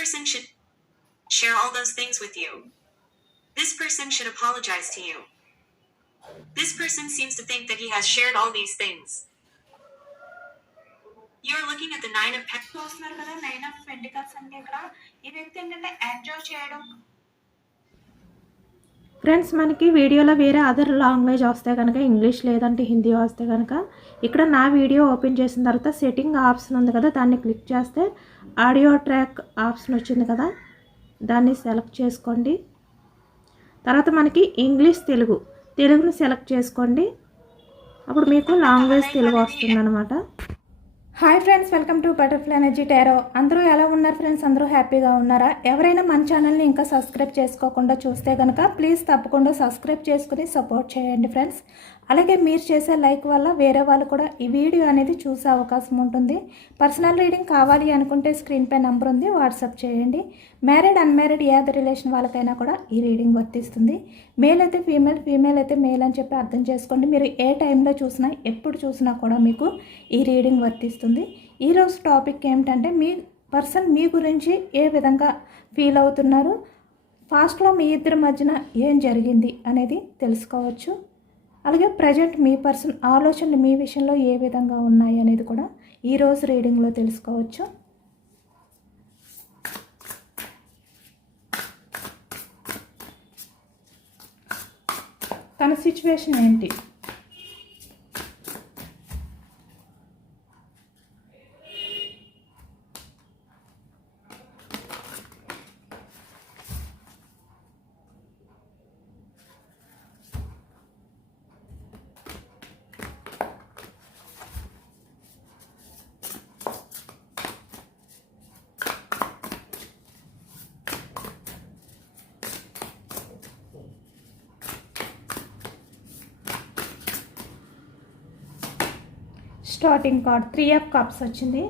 person should share all those things with you. This person should apologize to you. This person seems to think that he has shared all these things. You are looking at the 9 of Pentacles. చూస్తున్నారు కదా 9 of pentacles అంటే ఇక్కడ ఈ వ్యక్తి ఏంటంటే enjoy చేయడం. Friends మనకి వీడియోలో వేరే అదర్ లాంగ్వేజ్ వస్తే కనుక ఇంగ్లీష్ లేదంటే హిందీ వస్తే కనుక ఇక్కడ నా వీడియో ఓపెన్ చేసిన తర్వాత సెట్టింగ్ ఆప్షన్ ఉంది కదా, దాన్ని క్లిక్ చేస్తే ఆడియో ట్రాక్ ఆప్షన్ వచ్చింది కదా, దాన్ని సెలెక్ట్ చేసుకోండి. తర్వాత మనకి ఇంగ్లీష్ తెలుగుని సెలెక్ట్ చేసుకోండి. అప్పుడు మీకు లాంగ్వేజ్ తెలుగు వస్తుందన్నమాట. Hi friends, welcome to butterfly energy tarot. అందరూ ఎలా ఉన్నారు ఫ్రెండ్స్? అందరూ హ్యాపీగా ఉన్నారా? ఎవరైనా మన ఛానల్ని ఇంకా సబ్స్క్రైబ్ చేసుకోకుండా చూస్తే కనుక ప్లీజ్ తప్పకుండా సబ్స్క్రైబ్ చేసుకుని సపోర్ట్ చేయండి ఫ్రెండ్స్. అలాగే మీరు చేసే లైక్ వల్ల వేరే వాళ్ళు కూడా ఈ వీడియో అనేది చూసే అవకాశం ఉంటుంది. పర్సనల్ రీడింగ్ కావాలి అనుకుంటే స్క్రీన్ పై నెంబర్ ఉంది, వాట్సాప్ చేయండి. మ్యారీడ్ అన్మ్యారీడ్ ఏది రిలేషన్ వాళ్ళకైనా కూడా ఈ రీడింగ్ వర్తిస్తుంది. మేల్ అయితే ఫీమేల్, ఫీమేల్ అయితే మేల్ అని చెప్పి అర్థం చేసుకోండి. మీరు ఏ టైంలో చూసినా ఎప్పుడు చూసినా కూడా మీకు ఈ రీడింగ్ వర్తిస్తుంది. ఈరోజు టాపిక్ ఏమిటంటే మీ పర్సన్ మీ గురించి ఏ విధంగా ఫీల్ అవుతున్నారు, ఫాస్ట్లో మీ ఇద్దరి మధ్యన ఏం జరిగింది అనేది తెలుసుకోవచ్చు. అలాగే ప్రజెంట్ మీ పర్సన్ ఆలోచనలు మీ విషయంలో ఏ విధంగా ఉన్నాయి అనేది కూడా ఈరోజు రీడింగ్లో తెలుసుకోవచ్చు. తన సిచ్యువేషన్ ఏంటి? స్టార్టింగ్ కార్డ్ 3 ఆఫ్ కప్స్ వచ్చింది.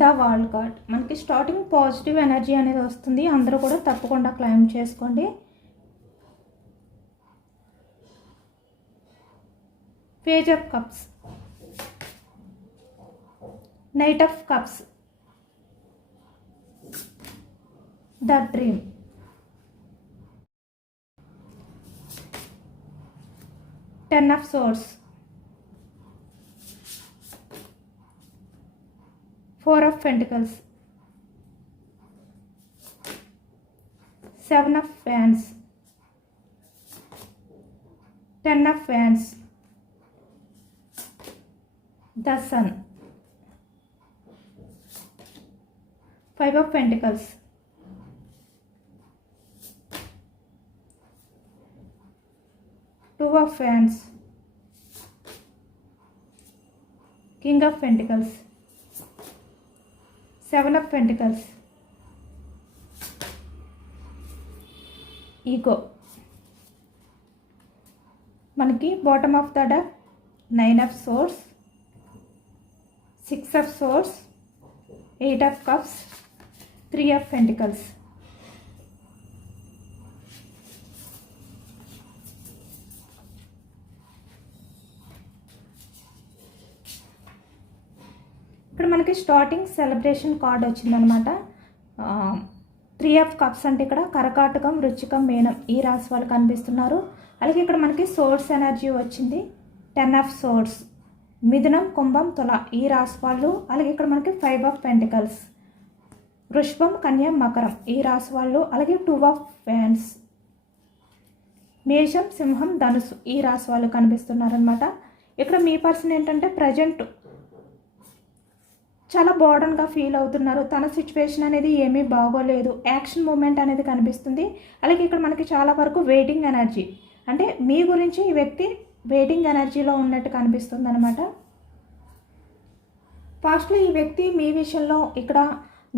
The world card. మనకి స్టార్టింగ్ పాజిటివ్ ఎనర్జీ అనేది వస్తుంది. అందరూ కూడా తప్పకుండా క్లైమ్ చేసుకోండి. Page of cups, knight of cups, the dream, Ten of Swords, 4 of Pentacles, 7 of Wands, 10 of Wands, the Sun, 5 of Pentacles, Two of Wands, King of Pentacles, 7 of Pentacles, Ego. మనకి bottom of the deck 9 of Swords, 6 of Swords, 8 of Cups, 3 of Pentacles. ఇక్కడ మనకి starting celebration card వచ్చిందనమాట. 3 of cups అంటే ఇక్కడ కరకాటకం, వృచ్చికం, మీనం ఈ రాశి వాళ్ళు కనిపిస్తున్నారు. అలాగే ఇక్కడ మనకి సోర్స్ ఎనర్జీ వచ్చింది. 10 ఆఫ్ సోర్స్, మిథునం, కుంభం, తుల ఈ రాశి వాళ్ళు. అలాగే ఇక్కడ మనకి 5 ఆఫ్ పెంటికల్స్, వృషభం, కన్య, మకరం ఈ రాశి వాళ్ళు. అలాగే 2 ఆఫ్ ఫ్యాన్స్, మేషం, సింహం, ధనుసు ఈ రాశి వాళ్ళు కనిపిస్తున్నారనమాట. ఇక్కడ మీ పర్సన్ ఏంటంటే ప్రజెంట్ చాలా బోర్డన్గా ఫీల్ అవుతున్నారు. తన సిచ్యువేషన్ అనేది ఏమీ బాగోలేదు. యాక్షన్ మూమెంట్ అనేది కనిపిస్తుంది. అలాగే ఇక్కడ మనకి చాలా వరకు వెయిటింగ్ ఎనర్జీ, అంటే మీ గురించి ఈ వ్యక్తి వెయిటింగ్ ఎనర్జీలో ఉన్నట్టు కనిపిస్తుంది అనమాట. ఫాస్ట్లో ఈ వ్యక్తి మీ విషయంలో ఇక్కడ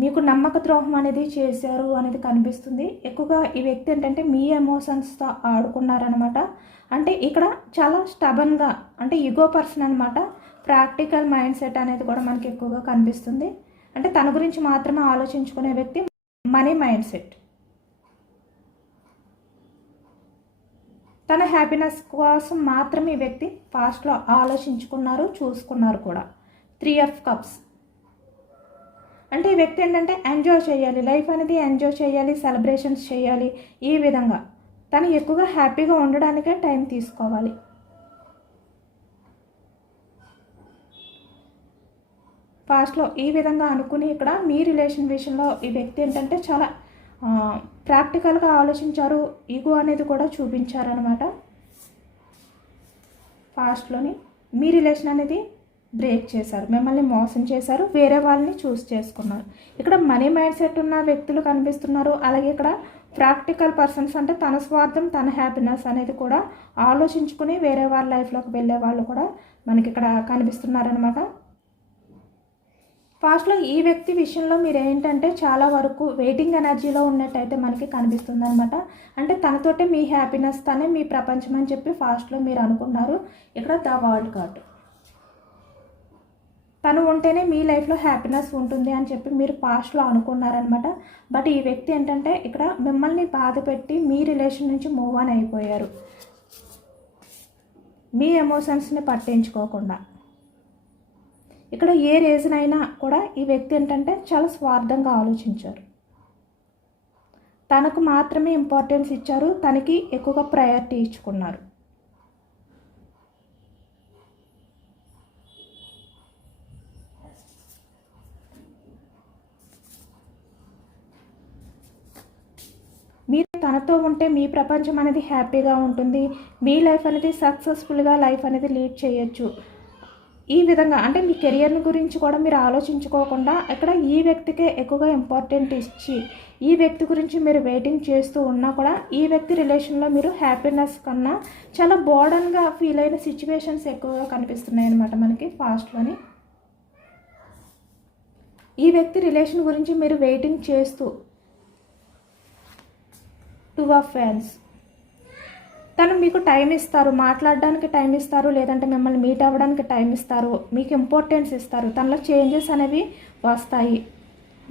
మీకు నమ్మక ద్రోహం అనేది చేశారు అనేది కనిపిస్తుంది. ఎక్కువగా ఈ వ్యక్తి ఏంటంటే మీ ఎమోషన్స్తో ఆడుకున్నారనమాట. అంటే ఇక్కడ చాలా స్టబన్గా, అంటే ఈగో పర్సన్ అనమాట. ప్రాక్టికల్ మైండ్ సెట్ అనేది కూడా మనకి ఎక్కువగా కనిపిస్తుంది. అంటే తన గురించి మాత్రమే ఆలోచించుకునే వ్యక్తి, మనీ మైండ్ సెట్. తన హ్యాపీనెస్ కోసం మాత్రమే ఈ వ్యక్తి పాస్ట్లో ఆలోచించుకున్నారు, చూసుకున్నారు కూడా. 3 ఆఫ్ కప్స్, అంటే ఈ వ్యక్తి ఏంటంటే ఎంజాయ్ చేయాలి, లైఫ్ అనేది ఎంజాయ్ చేయాలి, సెలబ్రేషన్స్ చేయాలి. ఈ విధంగా తను ఎక్కువగా హ్యాపీగా ఉండడానికే టైం తీసుకోవాలి. పాస్ట్లో ఈ విధంగా అనుకుని ఇక్కడ మీ రిలేషన్ విషయంలో ఈ వ్యక్తి ఏంటంటే చాలా ప్రాక్టికల్గా ఆలోచించారు, ఈగో అనేది కూడా చూపించారనమాట. పాస్ట్లోని మీ రిలేషన్ అనేది బ్రేక్ చేశారు, మిమ్మల్ని మోసం చేశారు, వేరే వాళ్ళని చూస్ చేసుకున్నారు. ఇక్కడ మనీ మైండ్ సెట్ ఉన్న వ్యక్తులు కనిపిస్తున్నారు. అలాగే ఇక్కడ ప్రాక్టికల్ పర్సన్స్ అంటే తన స్వార్థం, తన హ్యాపీనెస్ అనేది కూడా ఆలోచించుకుని వేరే వాళ్ళ లైఫ్లోకి వెళ్ళే వాళ్ళు కూడా మనకి ఇక్కడ కనిపిస్తున్నారనమాట. పాస్ట్లో ఈ వ్యక్తి విషయంలో మీరు ఏంటంటే చాలా వరకు వెయిటింగ్ ఎనర్జీలో ఉన్నట్టయితే మనకి కనిపిస్తుంది అనమాట. అంటే తనతోటే మీ హ్యాపీనెస్, తనే మీ ప్రపంచం అని చెప్పి ఫాస్ట్లో మీరు అనుకున్నారు. ఇక్కడ ద వరల్డ్ కార్డ్, తను ఉంటేనే మీ లైఫ్లో హ్యాపీనెస్ ఉంటుంది అని చెప్పి మీరు పాస్ట్లో అనుకున్నారనమాట. బట్ ఈ వ్యక్తి ఏంటంటే ఇక్కడ మిమ్మల్ని బాధ పెట్టి మీ రిలేషన్ నుంచి మూవ్ ఆన్ అయిపోయారు, మీ ఎమోషన్స్ని పట్టించుకోకుండా. ఇక్కడ ఏ రీజన్ అయినా కూడా ఈ వ్యక్తి ఏంటంటే చాలా స్వార్థంగా ఆలోచించారు, తనకు మాత్రమే ఇంపార్టెన్స్ ఇచ్చారు, తనకి ఎక్కువగా ప్రయారిటీ ఇచ్చుకున్నారు. మీరు తనతో ఉంటే మీ ప్రపంచం అనేది హ్యాపీగా ఉంటుంది, మీ లైఫ్ అనేది సక్సెస్ఫుల్గా లైఫ్ అనేది లీడ్ చేయొచ్చు. ఈ విధంగా అంటే మీ కెరియర్ని గురించి కూడా మీరు ఆలోచించుకోకుండా ఇక్కడ ఈ వ్యక్తికే ఎక్కువగా ఇంపార్టెంట్ ఇచ్చి ఈ వ్యక్తి గురించి మీరు వెయిటింగ్ చేస్తూ ఉన్నా కూడా ఈ వ్యక్తి రిలేషన్లో మీరు హ్యాపీనెస్ కన్నా చాలా బోర్డన్గా ఫీల్ అయిన సిచ్యువేషన్స్ ఎక్కువగా కనిపిస్తున్నాయి అన్నమాట మనకి పాస్ట్లోని. ఈ వ్యక్తి రిలేషన్ గురించి మీరు వెయిటింగ్ చేస్తూ టూ ఆఫ్ ఫ్యాన్స్, తను మీకు టైం ఇస్తారు, మాట్లాడడానికి టైం ఇస్తారు, లేదంటే మిమ్మల్ని మీట్ అవ్వడానికి టైం ఇస్తారు, మీకు ఇంపార్టెన్స్ ఇస్తారు, తనలో చేంజెస్ అనేవి వస్తాయి,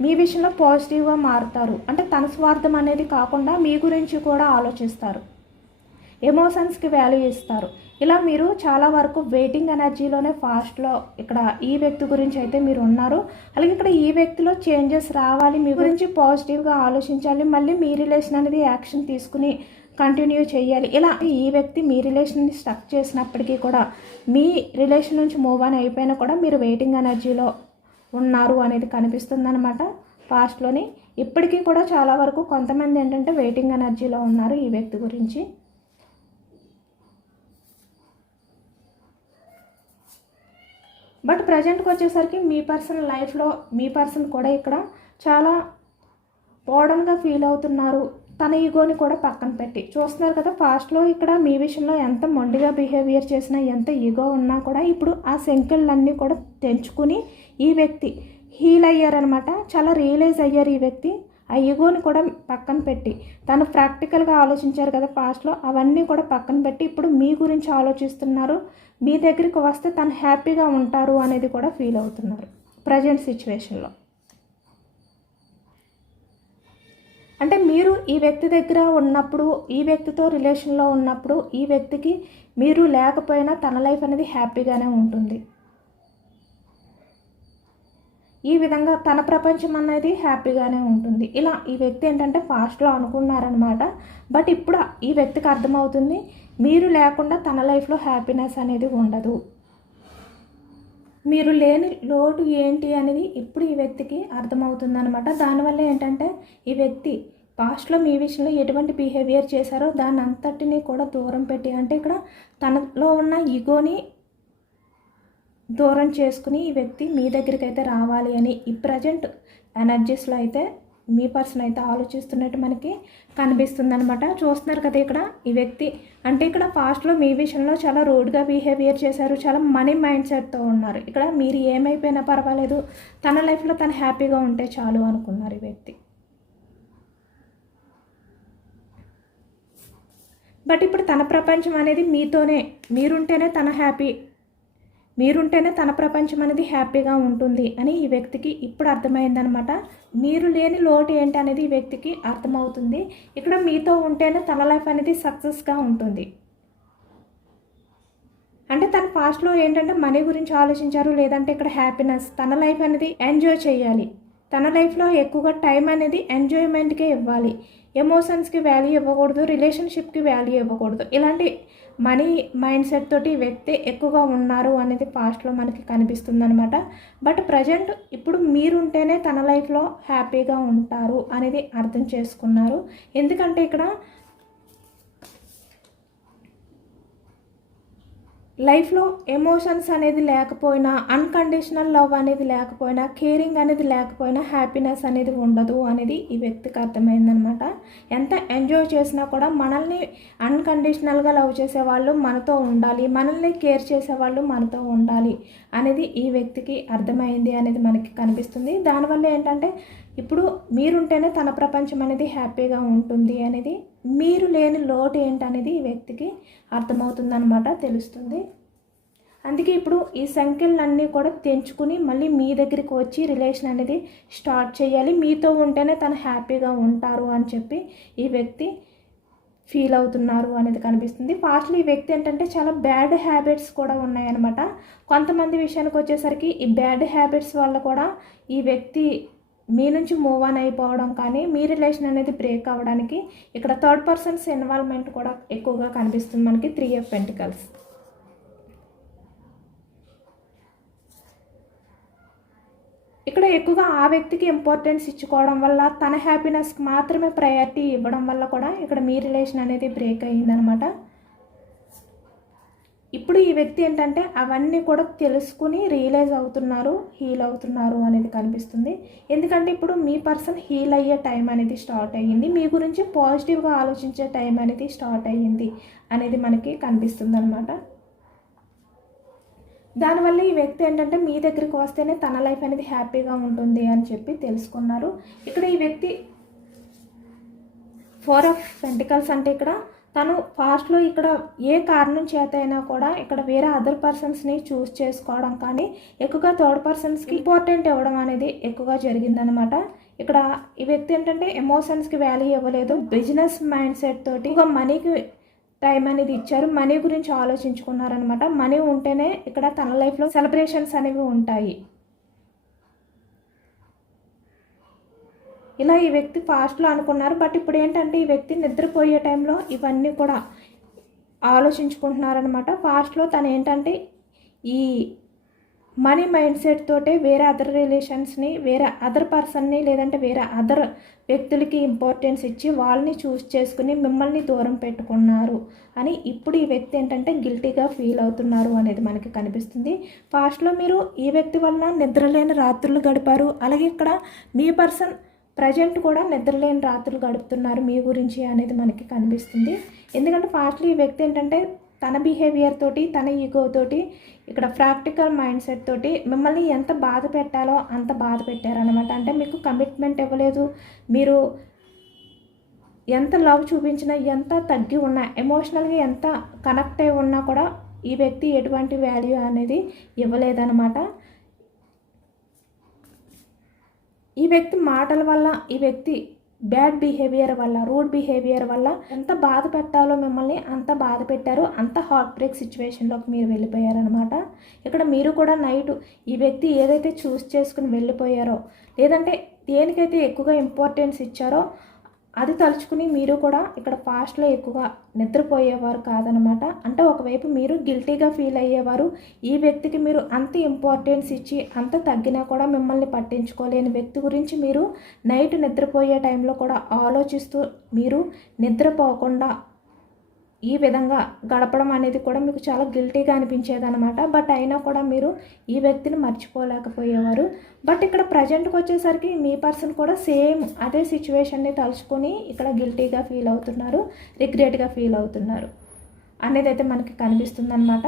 మీ విషయంలో పాజిటివ్గా మారుతారు. అంటే తన స్వార్థం అనేది కాకుండా మీ గురించి కూడా ఆలోచిస్తారు, ఎమోషన్స్కి వాల్యూ ఇస్తారు. ఇలా మీరు చాలా వరకు వెయిటింగ్ ఎనర్జీలోనే ఫాస్ట్లో ఇక్కడ ఈ వ్యక్తి గురించి అయితే మీరు ఉన్నారు. అలాగే ఇక్కడ ఈ వ్యక్తిలో చేంజెస్ రావాలి, మీ గురించి పాజిటివ్గా ఆలోచించాలి, మళ్ళీ మీ రిలేషన్ అనేది యాక్షన్ తీసుకుని కంటిన్యూ చేయాలి. ఇలా ఈ వ్యక్తి మీ రిలేషన్ని స్టక్ చేసినప్పటికీ కూడా మీ రిలేషన్ నుంచి మూవ్ ఆన్ అయిపోయినా కూడా మీరు వెయిటింగ్ ఎనర్జీలో ఉన్నారు అనేది కనిపిస్తుంది అనమాట పాస్ట్లోని. ఇప్పటికీ కూడా చాలా వరకు కొంతమంది ఏంటంటే వెయిటింగ్ ఎనర్జీలో ఉన్నారు ఈ వ్యక్తి గురించి. బట్ ప్రజెంట్కి వచ్చేసరికి మీ పర్సన్ లైఫ్లో మీ పర్సన్ కూడా ఇక్కడ చాలా బోర్డన్గా ఫీల్ అవుతున్నారు, తన ఈగోని కూడా పక్కన పెట్టి చూస్తున్నారు కదా. పాస్ట్లో ఇక్కడ మీ విషయంలో ఎంత మొండిగా బిహేవియర్ చేసినా, ఎంత ఈగో ఉన్నా కూడా ఇప్పుడు ఆ సంఖ్యలన్నీ కూడా తెంచుకుని ఈ వ్యక్తి హీల్ అయ్యారనమాట. చాలా రియలైజ్ అయ్యారు ఈ వ్యక్తి. ఆ ఈగోని కూడా పక్కన పెట్టి తను ప్రాక్టికల్గా ఆలోచించారు కదా పాస్ట్లో, అవన్నీ కూడా పక్కన పెట్టి ఇప్పుడు మీ గురించి ఆలోచిస్తున్నారు. మీ దగ్గరికి వస్తే తను హ్యాపీగా ఉంటారు అనేది కూడా ఫీల్ అవుతున్నారు ప్రజెంట్ సిచ్యువేషన్లో. అంటే మీరు ఈ వ్యక్తి దగ్గర ఉన్నప్పుడు, ఈ వ్యక్తితో రిలేషన్లో ఉన్నప్పుడు ఈ వ్యక్తికి మీరు లేకపోయినా తన లైఫ్ అనేది హ్యాపీగానే ఉంటుంది. ఈ విధంగా తన ప్రపంచం అనేది హ్యాపీగానే ఉంటుంది. ఇలా ఈ వ్యక్తి ఏంటంటే ఫాస్ట్లో అనుకున్నారనమాట. బట్ ఇప్పుడు ఈ వ్యక్తికి అర్థమవుతుంది మీరు లేకుండా తన లైఫ్లో హ్యాపీనెస్ అనేది ఉండదు, మీరు లేని లోటు ఏంటి అనేది ఇప్పుడు ఈ వ్యక్తికి అర్థమవుతుంది అనమాట. దానివల్ల ఏంటంటే ఈ వ్యక్తి పాస్ట్లో మీ విషయంలో ఎటువంటి బిహేవియర్ చేశారో దాన్ని అంతటినీ కూడా దూరం పెట్టి, అంటే ఇక్కడ తనలో ఉన్న ఈగోని దూరం చేసుకుని ఈ వ్యక్తి మీ దగ్గరికి అయితే రావాలి అని ఈ ప్రజెంట్ ఎనర్జీస్లో అయితే మీ పర్సన్ అయితే ఆలోచిస్తున్నట్టు మనకి కనిపిస్తుంది అనమాట. చూస్తున్నారు కదా ఇక్కడ ఈ వ్యక్తి అంటే ఇక్కడ పాస్ట్లో మీ విషయంలో చాలా రూడ్గా బిహేవియర్ చేశారు, చాలా మనీ మైండ్ సెట్తో ఉన్నారు. ఇక్కడ మీరు ఏమైపోయినా పర్వాలేదు, తన లైఫ్లో తను హ్యాపీగా ఉంటే చాలు అనుకున్నారు ఈ వ్యక్తి. బట్ ఇప్పుడు తన ప్రపంచం అనేది మీతోనే, మీరుంటేనే తన హ్యాపీ, మీరుంటేనే తన ప్రపంచం అనేది హ్యాపీగా ఉంటుంది అని ఈ వ్యక్తికి ఇప్పుడు అర్థమైందనమాట. మీరు లేని లోటు ఏంటి అనేది ఈ వ్యక్తికి అర్థమవుతుంది. ఇక్కడ మీతో ఉంటేనే తన లైఫ్ అనేది సక్సెస్గా ఉంటుంది. అంటే తన పాస్ట్లో ఏంటంటే మనీ గురించి ఆలోచించారు, లేదంటే ఇక్కడ హ్యాపీనెస్, తన లైఫ్ అనేది ఎంజాయ్ చేయాలి, తన లైఫ్లో ఎక్కువగా టైం అనేది ఎంజాయ్మెంట్కే ఇవ్వాలి. ఎమోషన్స్కి వాల్యూ ఇవ్వకూడదు, రిలేషన్షిప్కి వాల్యూ ఇవ్వకూడదు. ఇలాంటి మనీ మైండ్ సెట్ తోటి ఈ వ్యక్తి ఎక్కువగా ఉన్నారు అనేది పాస్ట్లో మనకి కనిపిస్తుంది అనమాట. బట్ ప్రజెంట్ ఇప్పుడు మీరుంటేనే తన లైఫ్లో హ్యాపీగా ఉంటారు అనేది అర్థం చేసుకున్నారు. ఎందుకంటే ఇక్కడ లైఫ్లో ఎమోషన్స్ అనేది లేకపోయినా, అన్కండిషనల్ లవ్ అనేది లేకపోయినా, కేరింగ్ అనేది లేకపోయినా హ్యాపీనెస్ అనేది ఉండదు అనేది ఈ వ్యక్తికి అర్థమైందనమాట. ఎంత ఎంజాయ్ చేసినా కూడా మనల్ని అన్కండిషనల్గా లవ్ చేసేవాళ్ళు మనతో ఉండాలి, మనల్ని కేర్ చేసేవాళ్ళు మనతో ఉండాలి అనేది ఈ వ్యక్తికి అర్థమైంది అనేది మనకి కనిపిస్తుంది. దానివల్ల ఏంటంటే ఇప్పుడు మీరుంటేనే తన ప్రపంచం అనేది హ్యాపీగా ఉంటుంది అనేది, మీరు లేని లోటు ఏంటనేది ఈ వ్యక్తికి అర్థమవుతుందన్నమాట, తెలుస్తుంది. అందుకే ఇప్పుడు ఈ సంఖ్యలన్నీ కూడా తెంచుకుని మళ్ళీ మీ దగ్గరికి వచ్చి రిలేషన్ అనేది స్టార్ట్ చేయాలి. మీతో ఉంటేనే తను హ్యాపీగా ఉంటారు అని చెప్పి ఈ వ్యక్తి ఫీల్ అవుతున్నారు అనేది కనిపిస్తుంది. ఫాస్ట్లీ ఈ వ్యక్తి ఏంటంటే చాలా బ్యాడ్ హ్యాబిట్స్ కూడా ఉన్నాయన్నమాట. కొంతమంది విషయానికి వచ్చేసరికి ఈ బ్యాడ్ హ్యాబిట్స్ వల్ల కూడా ఈ వ్యక్తి మీ నుంచి మూవ్ ఆన్ అయిపోవడం కానీ, మీ రిలేషన్ అనేది బ్రేక్ అవ్వడానికి ఇక్కడ థర్డ్ పర్సన్స్ ఇన్వాల్వ్మెంట్ కూడా ఎక్కువగా కనిపిస్తుంది మనకి. 3 of Pentacles. ఇక్కడ ఎక్కువగా ఆ వ్యక్తికి ఇంపార్టెన్స్ ఇచ్చుకోవడం వల్ల, తన హ్యాపీనెస్కి మాత్రమే ప్రయారిటీ ఇవ్వడం వల్ల కూడా ఇక్కడ మీ రిలేషన్ అనేది బ్రేక్ అయ్యిందనమాట. ఇప్పుడు ఈ వ్యక్తి ఏంటంటే అవన్నీ కూడా తెలుసుకుని రియలైజ్ అవుతున్నారు, హీల్ అవుతున్నారు అనేది కనిపిస్తుంది. ఎందుకంటే ఇప్పుడు మీ పర్సన్ హీల్ అయ్యే టైం అనేది స్టార్ట్ అయ్యింది, మీ గురించి పాజిటివ్గా ఆలోచించే టైం అనేది స్టార్ట్ అయ్యింది అనేది మనకి కనిపిస్తుంది అనమాట. దానివల్ల ఈ వ్యక్తి ఏంటంటే మీ దగ్గరికి వస్తేనే తన లైఫ్ అనేది హ్యాపీగా ఉంటుంది అని చెప్పి తెలుసుకున్నారు. ఇక్కడ ఈ వ్యక్తి 4 of Pentacles అంటే ఇక్కడ తను ఫాస్ట్లో ఇక్కడ ఏ కారణం చేత అయినా కూడా ఇక్కడ వేరే అదర్ పర్సన్స్ని చూస్ చేసుకోవడం కానీ, ఎక్కువగా థర్డ్ పర్సన్స్కి ఇంపార్టెంట్ ఇవ్వడం అనేది ఎక్కువగా జరిగిందనమాట. ఇక్కడ ఈ వ్యక్తి ఏంటంటే ఎమోషన్స్కి వాల్యూ ఇవ్వలేదు, బిజినెస్ మైండ్ సెట్ తోటి ఒక మనీకి టైం అనేది ఇచ్చారు, మనీ గురించి ఆలోచించుకున్నారనమాట. మనీ ఉంటేనే ఇక్కడ తన లైఫ్లో సెలబ్రేషన్స్ అనేవి ఉంటాయి. ఇలా ఈ వ్యక్తి ఫాస్ట్లో అనుకున్నారు. బట్ ఇప్పుడు ఏంటంటే ఈ వ్యక్తి నిద్రపోయే టైంలో ఇవన్నీ కూడా ఆలోచించుకుంటున్నారనమాట. ఫాస్ట్లో తను ఏంటంటే ఈ మనీ మైండ్ సెట్ తోటే వేరే అదర్ రిలేషన్స్ని, వేరే అదర్ పర్సన్ని, లేదంటే వేరే అదర్ వ్యక్తులకి ఇంపార్టెన్స్ ఇచ్చి వాళ్ళని చూస్ చేసుకుని మిమ్మల్ని దూరం పెట్టుకున్నారు అని ఇప్పుడు ఈ వ్యక్తి ఏంటంటే గిల్టీగా ఫీల్ అవుతున్నారు అనేది మనకి కనిపిస్తుంది. ఫాస్ట్లో మీరు ఈ వ్యక్తి వల్ల నిద్రలేని రాత్రులు గడిపారు. అలాగే ఇక్కడ మీ పర్సన్ ప్రజెంట్ కూడా నిద్రలేని రాత్రులు గడుపుతున్నారు మీ గురించి అనేది మనకి కనిపిస్తుంది. ఎందుకంటే ఫాస్ట్లీ ఈ వ్యక్తి ఏంటంటే తన బిహేవియర్ తోటి, తన ఈగో తోటి, ఇక్కడ ప్రాక్టికల్ మైండ్ సెట్ తోటి మిమ్మల్ని ఎంత బాధ పెట్టాలో అంత బాధ పెట్టారనమాట. అంటే మీకు కమిట్మెంట్ ఇవ్వలేదు, మీరు ఎంత లవ్ చూపించినా, ఎంత తగ్గి ఉన్నా, ఎమోషనల్గా ఎంత కనెక్ట్ అయి ఉన్నా కూడా ఈ వ్యక్తి ఎటువంటి వాల్యూ అనేది ఇవ్వలేదన్నమాట. ఈ వ్యక్తి మాటల వల్ల, ఈ వ్యక్తి బ్యాడ్ బిహేవియర్ వల్ల, రూడ్ బిహేవియర్ వల్ల ఎంత బాధ పెట్టాలో మిమ్మల్ని అంత బాధ పెట్టారు. అంత హార్ట్ బ్రేక్ సిచ్యువేషన్లోకి మీరు వెళ్ళిపోయారనమాట. ఇక్కడ మీరు కూడా నైట్ ఈ వ్యక్తి ఏదైతే చూస్ చేసుకుని వెళ్ళిపోయారో, లేదంటే దేనికైతే ఎక్కువగా ఇంపార్టెన్స్ ఇచ్చారో అది తలుచుకుని మీరు కూడా ఇక్కడ పాస్ట్లో ఎక్కువగా నిద్రపోయేవారు కాదనమాట. అంటే ఒకవైపు మీరు గిల్టీగా ఫీల్ అయ్యేవారు. ఈ వ్యక్తికి మీరు అంత ఇంపార్టెన్స్ ఇచ్చి అంత తగ్గినా కూడా మిమ్మల్ని పట్టించుకోలేని వ్యక్తి గురించి మీరు నైట్ నిద్రపోయే టైంలో కూడా ఆలోచిస్తూ మీరు నిద్రపోకుండా ఈ విధంగా గడపడం అనేది కూడా మీకు చాలా గిల్టీగా అనిపించేది అనమాట. బట్ అయినా కూడా మీరు ఈ వ్యక్తిని మర్చిపోలేకపోయేవారు. బట్ ఇక్కడ ప్రజెంట్కి వచ్చేసరికి మీ పర్సన్ కూడా సేమ్ అదే సిచ్యువేషన్ని తలుచుకొని ఇక్కడ గిల్టీగా ఫీల్ అవుతున్నారు, రిగ్రెట్గా ఫీల్ అవుతున్నారు అనేది అయితే మనకి కనిపిస్తుంది అనమాట.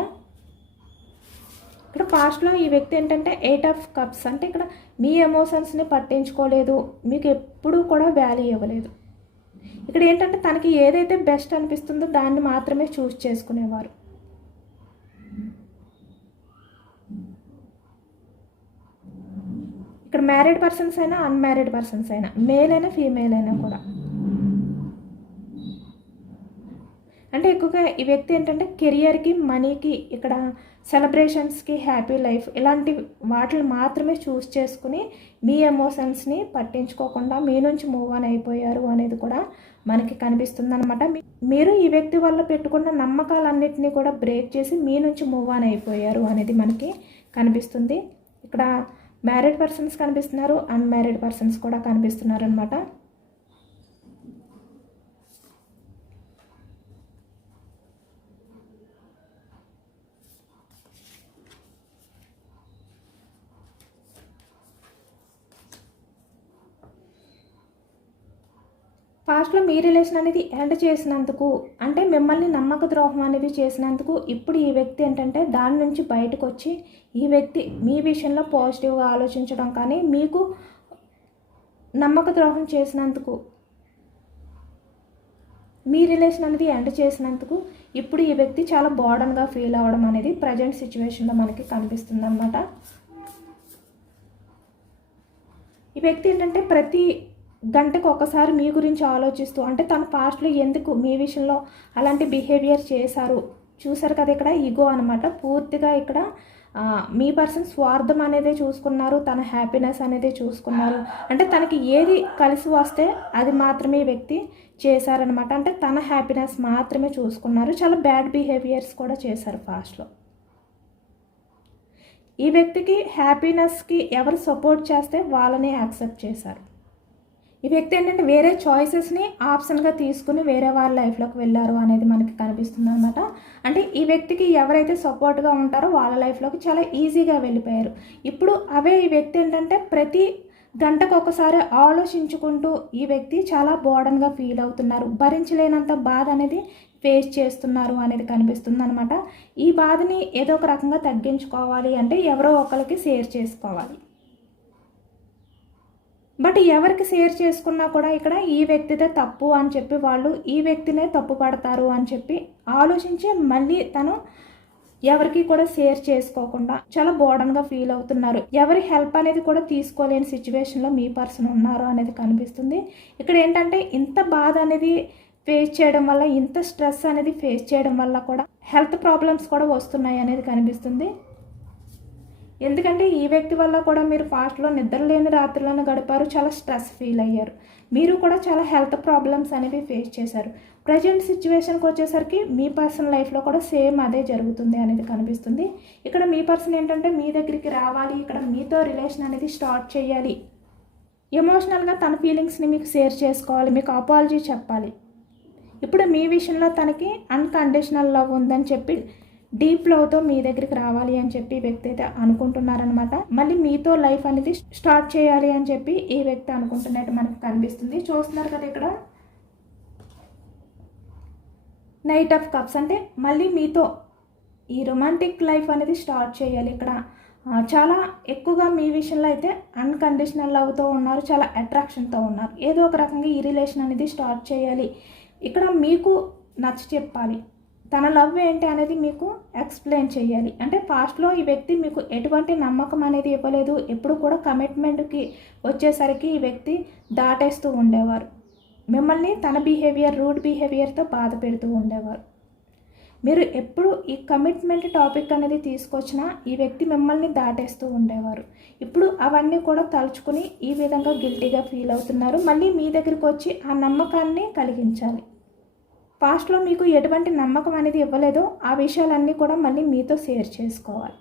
ఇక్కడ పాస్ట్లో ఈ వ్యక్తి ఏంటంటే 8 of Cups అంటే ఇక్కడ మీ ఎమోషన్స్ని పట్టించుకోలేదు, మీకు ఎప్పుడూ కూడా వాల్యూ ఇవ్వలేదు. ఇక్కడ ఏంటంటే తనకి ఏదైతే బెస్ట్ అనిపిస్తుందో దాన్ని మాత్రమే చూస్ చేసుకునేవారు. ఇక్కడ మ్యారీడ్ పర్సన్స్ అయినా, అన్మ్యారీడ్ పర్సన్స్ అయినా, మేల్ అయినా, ఫీమేల్ అయినా కూడా అంటే ఎక్కువగా ఈ వ్యక్తి ఏంటంటే కెరియర్కి, మనీకి, ఇక్కడ సెలబ్రేషన్స్కి, హ్యాపీ లైఫ్ ఇలాంటి వాటిని మాత్రమే చూస్ చేసుకుని మీ ఎమోషన్స్ని పట్టించుకోకుండా మీ నుంచి మూవ్ ఆన్ అయిపోయారు అనేది కూడా మనకి కనిపిస్తుంది అనమాట. మీరు ఈ వ్యక్తి వల్ల పెట్టుకున్న నమ్మకాలన్నింటినీ కూడా బ్రేక్ చేసి మీ నుంచి మూవ్ ఆన్ అయిపోయారు అనేది మనకి కనిపిస్తుంది. ఇక్కడ మ్యారీడ్ పర్సన్స్ కనిపిస్తున్నారు, అన్మ్యారీడ్ పర్సన్స్ కూడా కనిపిస్తున్నారు అనమాట. పాస్ట్లో మీ రిలేషన్ అనేది ఎండ్ చేసినందుకు, అంటే మిమ్మల్ని నమ్మక ద్రోహం అనేది చేసినందుకు ఇప్పుడు ఈ వ్యక్తి ఏంటంటే దాని నుంచి బయటకు వచ్చి ఈ వ్యక్తి మీ విషయంలో పాజిటివ్గా ఆలోచించడం, కానీ మీకు నమ్మక ద్రోహం చేసినందుకు, మీ రిలేషన్ అనేది ఎండ్ చేసినందుకు ఇప్పుడు ఈ వ్యక్తి చాలా బర్డన్గా ఫీల్ అవ్వడం అనేది ప్రజెంట్ సిచ్యువేషన్లో మనకి కనిపిస్తుంది అనమాట. ఈ వ్యక్తి ఏంటంటే ప్రతి గంటకు ఒకసారి మీ గురించి ఆలోచిస్తూ, అంటే తన పాస్ట్లో ఎందుకు మీ విషయంలో అలాంటి బిహేవియర్ చేశారు చూసారు కదా, ఇక్కడ ఈగో అనమాట. పూర్తిగా ఇక్కడ మీ పర్సన్ స్వార్థం అనేది చూసుకున్నారు, తన హ్యాపీనెస్ అనేది చూసుకున్నారు. అంటే తనకి ఏది కలిసి వస్తే అది మాత్రమే ఈ వ్యక్తి చేశారనమాట. అంటే తన హ్యాపీనెస్ మాత్రమే చూసుకున్నారు. చాలా బ్యాడ్ బిహేవియర్స్ కూడా చేశారు పాస్ట్లో. ఈ వ్యక్తికి హ్యాపీనెస్కి ఎవరు సపోర్ట్ చేస్తే వాళ్ళని యాక్సెప్ట్ చేశారు. ఈ వ్యక్తి ఏంటంటే వేరే చాయిసెస్ని ఆప్షన్గా తీసుకుని వేరే వాళ్ళ లైఫ్లోకి వెళ్ళారు అనేది మనకి కనిపిస్తుంది అనమాట. అంటే ఈ వ్యక్తికి ఎవరైతే సపోర్ట్గా ఉంటారో వాళ్ళ లైఫ్లోకి చాలా ఈజీగా వెళ్ళిపోయారు. ఇప్పుడు అవే ఈ వ్యక్తి ఏంటంటే ప్రతి గంటకు ఒకసారి ఆలోచించుకుంటూ ఈ వ్యక్తి చాలా బర్డన్గా ఫీల్ అవుతున్నారు, భరించలేనంత బాధ అనేది ఫేస్ చేస్తున్నారు అనేది కనిపిస్తుంది అనమాట. ఈ బాధని ఏదో ఒక రకంగా తగ్గించుకోవాలి అంటే ఎవరో ఒకరికి షేర్ చేసుకోవాలి. బట్ ఎవరికి షేర్ చేసుకున్నా కూడా ఇక్కడ ఈ వ్యక్తిదే తప్పు అని చెప్పి వాళ్ళు ఈ వ్యక్తినే తప్పు పడతారు అని చెప్పి ఆలోచించి మళ్ళీ తను ఎవరికి కూడా షేర్ చేసుకోకుండా చాలా బర్డన్గా ఫీల్ అవుతున్నారు. ఎవరి హెల్ప్ అనేది కూడా తీసుకోలేని సిచ్యువేషన్లో మీ పర్సన్ ఉన్నారు అనేది కనిపిస్తుంది. ఇక్కడ ఏంటంటే ఇంత బాధ అనేది ఫేస్ చేయడం వల్ల, ఇంత స్ట్రెస్ అనేది ఫేస్ చేయడం వల్ల కూడా హెల్త్ ప్రాబ్లమ్స్ కూడా వస్తున్నాయి అనేది కనిపిస్తుంది. ఎందుకంటే ఈ వ్యక్తి వల్ల కూడా మీరు పాస్ట్లో నిద్రలేని రాత్రులను గడిపారు, చాలా స్ట్రెస్ ఫీల్ అయ్యారు. మీరు కూడా చాలా హెల్త్ ప్రాబ్లమ్స్ అనేవి ఫేస్ చేశారు. ప్రజెంట్ సిచ్యువేషన్కి వచ్చేసరికి మీ పర్సన్ లైఫ్లో కూడా సేమ్ అదే జరుగుతుంది అనేది కనిపిస్తుంది. ఇక్కడ మీ పర్సన్ ఏంటంటే మీ దగ్గరికి రావాలి, ఇక్కడ మీతో రిలేషన్ అనేది స్టార్ట్ చేయాలి, ఎమోషనల్గా తన ఫీలింగ్స్ని మీకు షేర్ చేసుకోవాలి, మీకు అపాలజీ చెప్పాలి. ఇప్పుడు మీ విషయంలో తనకి అన్కండిషనల్ లవ్ ఉందని చెప్పి డీప్ లవ్తో మీ దగ్గరికి రావాలి అని చెప్పి ఈ వ్యక్తి అయితే అనుకుంటున్నారనమాట. మళ్ళీ మీతో లైఫ్ అనేది స్టార్ట్ చేయాలి అని చెప్పి ఈ వ్యక్తి అనుకుంటున్నట్టు మనకు కనిపిస్తుంది. చూస్తున్నారు కదా ఇక్కడ నైట్ ఆఫ్ కప్స్, అంటే మళ్ళీ మీతో ఈ రొమాంటిక్ లైఫ్ అనేది స్టార్ట్ చేయాలి. ఇక్కడ చాలా ఎక్కువగా మీ విషయంలో అయితే అన్కండిషనల్ లవ్తో ఉన్నారు, చాలా అట్రాక్షన్తో ఉన్నారు. ఏదో ఒక రకంగా ఈ రిలేషన్ అనేది స్టార్ట్ చేయాలి. ఇక్కడ మీకు నచ్చ చెప్పాలి, తన లవ్ ఏంటి అనేది మీకు ఎక్స్ప్లెయిన్ చేయాలి. అంటే పాస్ట్లో ఈ వ్యక్తి మీకు ఎటువంటి నమ్మకం అనేది ఇవ్వలేదు, ఎప్పుడు కూడా కమిట్మెంట్కి వచ్చేసరికి ఈ వ్యక్తి దాటేస్తూ ఉండేవారు. మిమ్మల్ని తన బిహేవియర్, రూడ్ బిహేవియర్తో బాధ పెడుతూ ఉండేవారు. మీరు ఎప్పుడు ఈ కమిట్మెంట్ టాపిక్ అనేది తీసుకొచ్చినా ఈ వ్యక్తి మిమ్మల్ని దాటేస్తూ ఉండేవారు. ఇప్పుడు అవన్నీ కూడా తలుచుకుని ఈ విధంగా గిల్టీగా ఫీల్ అవుతున్నారు. మళ్ళీ మీ దగ్గరికి వచ్చి ఆ నమ్మకాన్ని కలిగించాలి. పాస్ట్లో మీకు ఎటువంటి నమ్మకం అనేది ఇవ్వలేదో ఆ విషయాలన్నీ కూడా మళ్ళీ మీతో షేర్ చేసుకోవాలి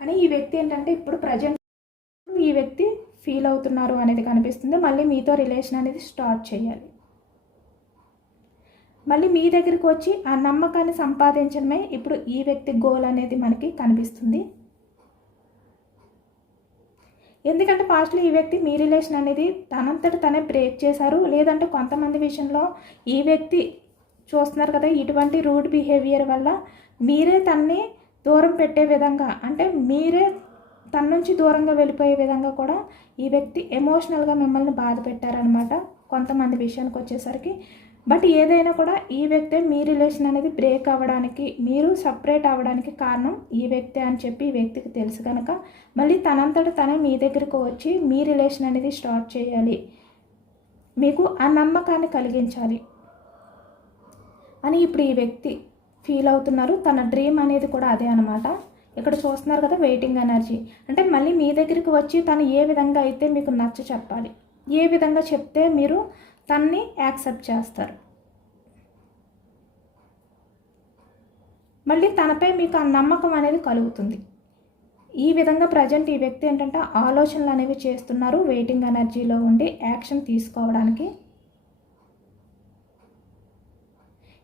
అని ఈ వ్యక్తి ఏంటంటే ఇప్పుడు ప్రజెంట్ ఈ వ్యక్తి ఫీల్ అవుతున్నారు అనేది కనిపిస్తుంది. మళ్ళీ మీతో రిలేషన్ అనేది స్టార్ట్ చేయాలి. మళ్ళీ మీ దగ్గరికి వచ్చి ఆ నమ్మకాన్ని సంపాదించడమే ఇప్పుడు ఈ వ్యక్తి గోల్ అనేది మనకి కనిపిస్తుంది. ఎందుకంటే పాస్ట్లో ఈ వ్యక్తి మీ రిలేషన్ అనేది తనంతట తనే బ్రేక్ చేశారు. లేదంటే కొంతమంది విషయంలో ఈ వ్యక్తి చూస్తున్నారు కదా, ఇటువంటి రూడ్ బిహేవియర్ వల్ల మీరే తన్ని దూరం పెట్టే విధంగా, అంటే మీరే తన నుంచి దూరంగా వెళ్ళిపోయే విధంగా కూడా ఈ వ్యక్తి ఎమోషనల్గా మిమ్మల్ని బాధ పెట్టారనమాట కొంతమంది విషయానికి వచ్చేసరికి. బట్ ఏదైనా కూడా ఈ వ్యక్తే మీ రిలేషన్ అనేది బ్రేక్ అవ్వడానికి, మీరు సపరేట్ అవ్వడానికి కారణం ఈ వ్యక్తే అని చెప్పి ఈ వ్యక్తికి తెలుసు కనుక మళ్ళీ తనంతట తనే మీ దగ్గరకు వచ్చి మీ రిలేషన్ అనేది స్టార్ట్ చేయాలి, మీకు ఆ నమ్మకాన్ని కలిగించాలి. అని ఇప్పుడు ఈ వ్యక్తి ఫీల్ అవుతున్నారు. తన డ్రీమ్ అనేది కూడా అదే అనమాట. ఇక్కడ చూస్తున్నారు కదా వెయిటింగ్ ఎనర్జీ. అంటే మళ్ళీ మీ దగ్గరికి వచ్చి తను ఏ విధంగా అయితే మీకు నచ్చ చెప్పాలి, ఏ విధంగా చెప్తే మీరు తన్ని యాక్సెప్ట్ చేస్తారు, మళ్ళీ తనపై మీకు ఆ నమ్మకం అనేది కలుగుతుంది. ఈ విధంగా ప్రజెంట్ ఈ వ్యక్తి ఏంటంటే ఆలోచనలు అనేవి చేస్తున్నారు వెయిటింగ్ ఎనర్జీలో ఉండి యాక్షన్ తీసుకోవడానికి.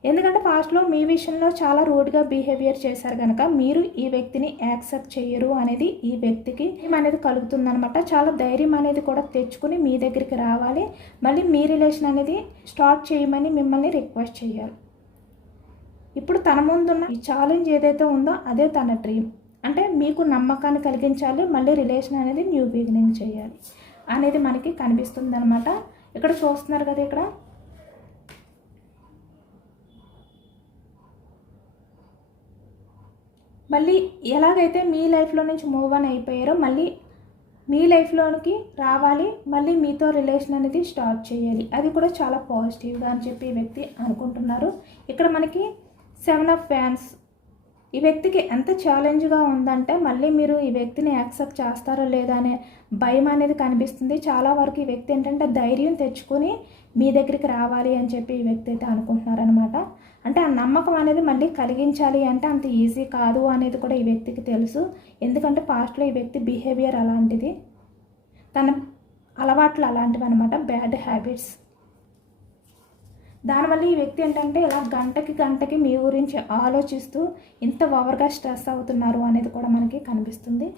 ఎందుకంటే పాస్ట్లో మీ విషయంలో చాలా రూడ్గా బిహేవియర్ చేశారు కనుక మీరు ఈ వ్యక్తిని యాక్సెప్ట్ చేయరు అనేది ఈ వ్యక్తికి అనేది కలుగుతుందనమాట. చాలా ధైర్యం అనేది కూడా తెచ్చుకుని మీ దగ్గరికి రావాలి, మళ్ళీ మీ రిలేషన్ అనేది స్టార్ట్ చేయమని మిమ్మల్ని రిక్వెస్ట్ చేయాలి. ఇప్పుడు తన ముందున్న ఈ ఛాలెంజ్ ఏదైతే ఉందో అదే తన డ్రీమ్. అంటే మీకు నమ్మకాన్ని కలిగించాలి, మళ్ళీ రిలేషన్ అనేది న్యూ బిగినింగ్ చేయాలి అనేది మనకి కనిపిస్తుంది అనమాట. ఇక్కడ చూస్తున్నారు కదా, ఇక్కడ మళ్ళీ ఎలాగైతే మీ లైఫ్లో నుంచి మూవ్ ఆన్ అయిపోయారో మళ్ళీ మీ లైఫ్లోనికి రావాలి, మళ్ళీ మీతో రిలేషన్ అనేది స్టార్ట్ చేయాలి. అది కూడా చాలా పాజిటివ్గా అని చెప్పి ఈ వ్యక్తి అనుకుంటున్నారు. ఇక్కడ మనకి 7 ఆఫ్ ఫ్యాన్స్ ఈ వ్యక్తికి ఎంత ఛాలెంజ్గా ఉందంటే మళ్ళీ మీరు ఈ వ్యక్తిని యాక్సెప్ట్ చేస్తారో లేదా అనే భయం అనేది కనిపిస్తుంది. చాలా వరకు ఈ వ్యక్తి ఏంటంటే ధైర్యం తెచ్చుకొని మీ దగ్గరికి రావాలి అని చెప్పి ఈ వ్యక్తి అయితే అనుకుంటున్నారనమాట. అంటే ఆ నమ్మకం అనేది మళ్ళీ కలిగించాలి అంటే అంత ఈజీ కాదు అనేది కూడా ఈ వ్యక్తికి తెలుసు. ఎందుకంటే పాస్ట్లో ఈ వ్యక్తి బిహేవియర్ అలాంటిది, తన అలవాట్లు అలాంటివి అనమాట, బ్యాడ్ హ్యాబిట్స్. దానివల్ల ఈ వ్యక్తి ఏంటంటే ఇలా గంటకి మీ గురించి ఆలోచిస్తూ ఇంత ఓవర్గా స్ట్రెస్ అవుతున్నారు అనేది కూడా మనకి కనిపిస్తుంది.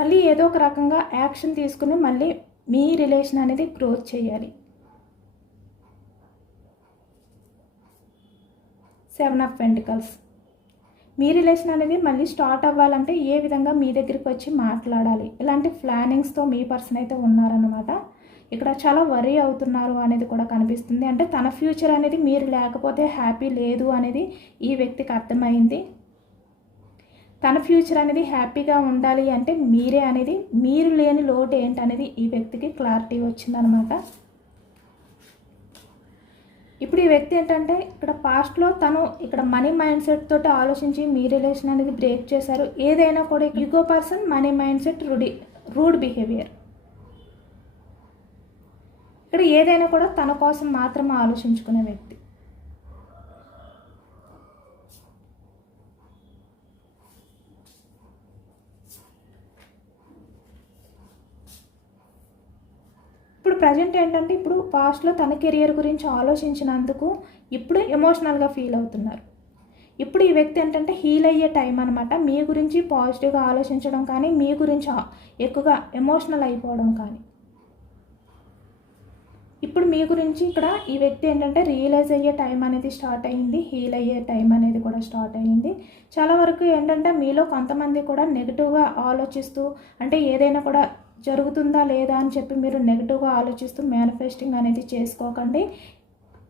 మళ్ళీ ఏదో ఒక రకంగా యాక్షన్ తీసుకుని మళ్ళీ మీ రిలేషన్ అనేది గ్రోత్ చేయాలి. 7 ఆఫ్ పెంటికల్స్ మీ రిలేషన్ అనేది మళ్ళీ స్టార్ట్ అవ్వాలంటే ఏ విధంగా మీ దగ్గరికి వచ్చి మాట్లాడాలి, ఇలాంటి ప్లానింగ్స్తో మీ పర్సన్ అయితే ఉన్నారన్నమాట. ఇక్కడ చాలా వరీ అవుతున్నారు అనేది కూడా కనిపిస్తుంది. అంటే తన ఫ్యూచర్ అనేది మీరు లేకపోతే హ్యాపీ లేదు అనేది ఈ వ్యక్తికి అర్థమైంది. తన ఫ్యూచర్ అనేది హ్యాపీగా ఉండాలి అంటే మీరే అనేది, మీరు లేని లోటు ఏంటనేది ఈ వ్యక్తికి క్లారిటీ వచ్చిందనమాట. ఇప్పుడు ఈ వ్యక్తి ఏంటంటే ఇక్కడ పాస్ట్లో తను ఇక్కడ మనీ మైండ్ సెట్ తోటి ఆలోచించి మీ రిలేషన్ అనేది బ్రేక్ చేశారు. ఏదైనా కూడా ego person, money mindset, rude behaviour. ఇక్కడ ఏదైనా కూడా తన కోసం మాత్రమే ఆలోచించుకునే వ్యక్తి. ఇప్పుడు ప్రజెంట్ ఏంటంటే ఇప్పుడు పాస్ట్లో తన కెరియర్ గురించి ఆలోచించినందుకు ఇప్పుడు ఎమోషనల్గా ఫీల్ అవుతున్నారు. ఇప్పుడు ఈ వ్యక్తి ఏంటంటే హీల్ అయ్యే టైం అనమాట. మీ గురించి పాజిటివ్గా ఆలోచించడం కానీ, మీ గురించి ఎక్కువగా ఎమోషనల్ అయిపోవడం కానీ. ఇప్పుడు మీ గురించి ఇక్కడ ఈ వ్యక్తి ఏంటంటే రియలైజ్ అయ్యే టైం అనేది స్టార్ట్ అయ్యింది, హీల్ అయ్యే టైం అనేది కూడా స్టార్ట్ అయ్యింది. చాలా వరకు ఏంటంటే మీలో కొంతమంది కూడా నెగిటివ్గా ఆలోచిస్తూ, అంటే ఏదైనా కూడా జరుగుతుందా లేదా అని చెప్పి మీరు నెగిటివ్గా ఆలోచిస్తూ మేనిఫెస్టింగ్ అనేది చేసుకోకండి.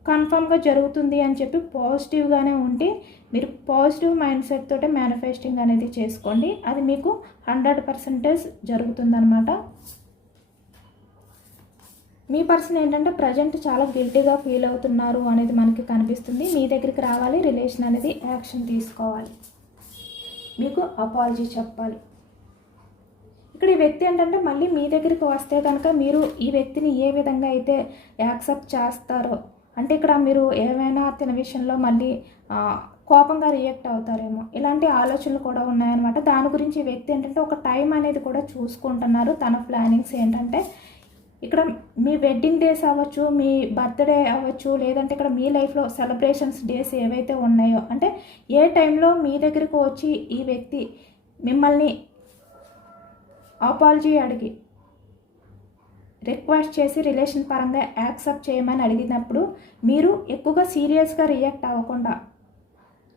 కన్ఫామ్గా జరుగుతుంది అని చెప్పి పాజిటివ్గానే ఉండి మీరు పాజిటివ్ మైండ్ సెట్ తోటే మేనిఫెస్టింగ్ అనేది చేసుకోండి. అది మీకు 100% జరుగుతుందన్నమాట. మీ పర్సన్ ఏంటంటే ప్రజెంట్ చాలా గిల్టీగా ఫీల్ అవుతున్నారు అనేది మనకి కనిపిస్తుంది. మీ దగ్గరికి రావాలి, రిలేషన్ అనేది యాక్షన్ తీసుకోవాలి, మీకు అపాలజీ చెప్పాలి. ఇక్కడ ఈ వ్యక్తి ఏంటంటే మళ్ళీ మీ దగ్గరికి వస్తే కనుక మీరు ఈ వ్యక్తిని ఏ విధంగా అయితే యాక్సెప్ట్ చేస్తారో, అంటే ఇక్కడ మీరు ఏమైనా తన విషయంలో మళ్ళీ కోపంగా రియాక్ట్ అవుతారేమో, ఇలాంటి ఆలోచనలు కూడా ఉన్నాయన్నమాట. దాని గురించి ఈ వ్యక్తి ఏంటంటే ఒక టైం అనేది కూడా చూసుకుంటున్నారు. తన ప్లానింగ్స్ ఏంటంటే ఇక్కడ మీ వెడ్డింగ్ డేస్ అవ్వచ్చు, మీ బర్త్డే అవ్వచ్చు, లేదంటే ఇక్కడ మీ లైఫ్లో సెలబ్రేషన్స్ డేస్ ఏవైతే ఉన్నాయో, అంటే ఏ టైంలో మీ దగ్గరకు వచ్చి ఈ వ్యక్తి మిమ్మల్ని అపాలజీ అడిగి రిక్వెస్ట్ చేసి రిలేషన్ పరంగా యాక్సెప్ట్ చేయమని అడిగినప్పుడు మీరు ఎక్కువగా సీరియస్గా రియాక్ట్ అవ్వకుండా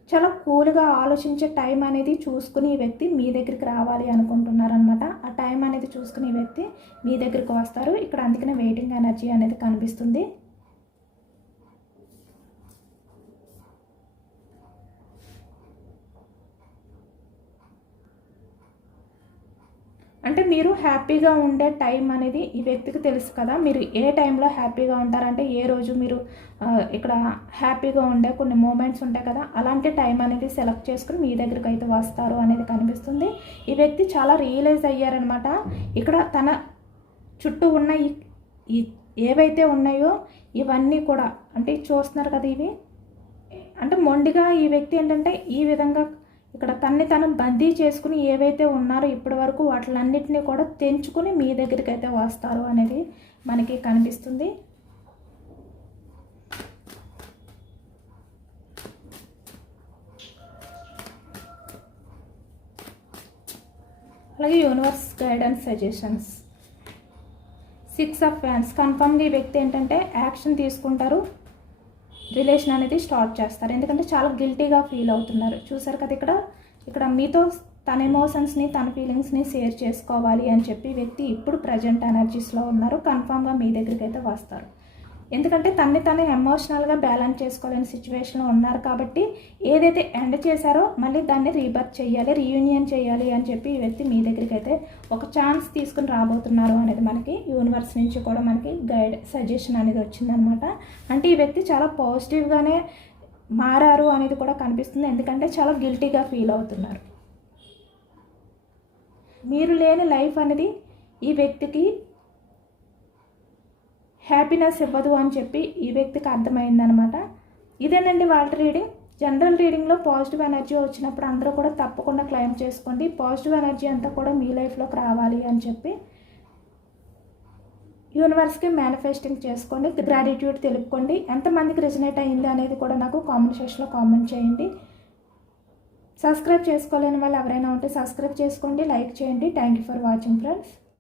చాలా కూల్గా ఆలోచించే టైం అనేది చూసుకుని ఈ వ్యక్తి మీ దగ్గరికి రావాలి అనుకుంటున్నారనమాట. ఆ టైం అనేది చూసుకుని ఈ వ్యక్తి మీ దగ్గరికి వస్తారు. ఇక్కడ అందుకనే వెయిటింగ్ ఎనర్జీ అనేది కనిపిస్తుంది. అంటే మీరు హ్యాపీగా ఉండే టైం అనేది ఈ వ్యక్తికి తెలుసు కదా, మీరు ఏ టైంలో హ్యాపీగా ఉంటారంటే ఏ రోజు మీరు ఇక్కడ హ్యాపీగా ఉండే కొన్ని మూమెంట్స్ ఉంటాయి కదా, అలాంటి టైం అనేది సెలెక్ట్ చేసుకుని మీ దగ్గరికి అయితే వస్తారు అనేది కనిపిస్తుంది. ఈ వ్యక్తి చాలా రియలైజ్ అయ్యారనమాట. ఇక్కడ తన చుట్టూ ఉన్న ఈ ఏవైతే ఉన్నాయో ఇవన్నీ కూడా అంటే చూస్తున్నారు కదా, ఇవి అంటే మొండిగా ఈ వ్యక్తి ఏంటంటే ఈ విధంగా ఇక్కడ తన్ని తను బందీ చేసుకుని ఏవైతే ఉన్నారో ఇప్పటి వరకు వాటిలన్నిటినీ కూడా తెంచుకుని మీ దగ్గరికి అయితే వస్తారు అనేది మనకి కనిపిస్తుంది. అలాగే universe guidance suggestions. 6 of wands. కన్ఫర్మ్గా ఈ వ్యక్తి ఏంటంటే యాక్షన్ తీసుకుంటారు, రిలేషన్ అనేది స్టార్ట్ చేస్తారు. ఎందుకంటే చాలా గిల్టీగా ఫీల్ అవుతున్నారు. చూసారు కదా, ఇక్కడ మీతో తన ఎమోషన్స్ని తన ఫీలింగ్స్ని షేర్ చేసుకోవాలి అని చెప్పి వ్యక్తి ఇప్పుడు ప్రజెంట్ ఎనర్జీస్లో ఉన్నారు. కన్ఫామ్గా మీ దగ్గరికి అయితే వస్తారు. ఎందుకంటే తను ఎమోషనల్గా బ్యాలెన్స్ చేసుకోలేని సిచ్యువేషన్లో ఉన్నారు కాబట్టి ఏదైతే ఎండ్ చేశారో మళ్ళీ దాన్ని రీబర్త్ చేయాలి, రీయూనియన్ చేయాలి అని చెప్పి ఈ వ్యక్తి మీ దగ్గరికి అయితే ఒక ఛాన్స్ తీసుకుని రాబోతున్నారు అనేది మనకి యూనివర్స్ నుంచి కూడా మనకి గైడ్ సజెషన్ అనేది వచ్చిందనమాట. అంటే ఈ వ్యక్తి చాలా పాజిటివ్గానే మారారు అనేది కూడా కనిపిస్తుంది. ఎందుకంటే చాలా గిల్టీగా ఫీల్ అవుతున్నారు. మీరు లేని లైఫ్ అనేది ఈ వ్యక్తికి హ్యాపీనెస్ ఇవ్వదు అని చెప్పి ఈ వ్యక్తికి అర్థమైందనమాట. ఇదేనండి వాళ్ళ రీడింగ్. జనరల్ రీడింగ్లో పాజిటివ్ ఎనర్జీ వచ్చినప్పుడు అందరూ కూడా తప్పకుండా క్లెయిమ్ చేసుకోండి. పాజిటివ్ ఎనర్జీ అంతా కూడా మీ లైఫ్లోకి రావాలి అని చెప్పి యూనివర్స్కి మేనిఫెస్టింగ్ చేసుకోండి. గ్రాటిట్యూడ్ తెలుపుకోండి. ఎంతమందికి రెజనేట్ అయ్యింది అనేది కూడా నాకు కామెంట్ సెక్షన్లో కామెంట్ చేయండి. సబ్స్క్రైబ్ చేసుకోలేని వాళ్ళు ఎవరైనా ఉంటే సబ్స్క్రైబ్ చేసుకోండి, లైక్ చేయండి. Thank you for watching friends.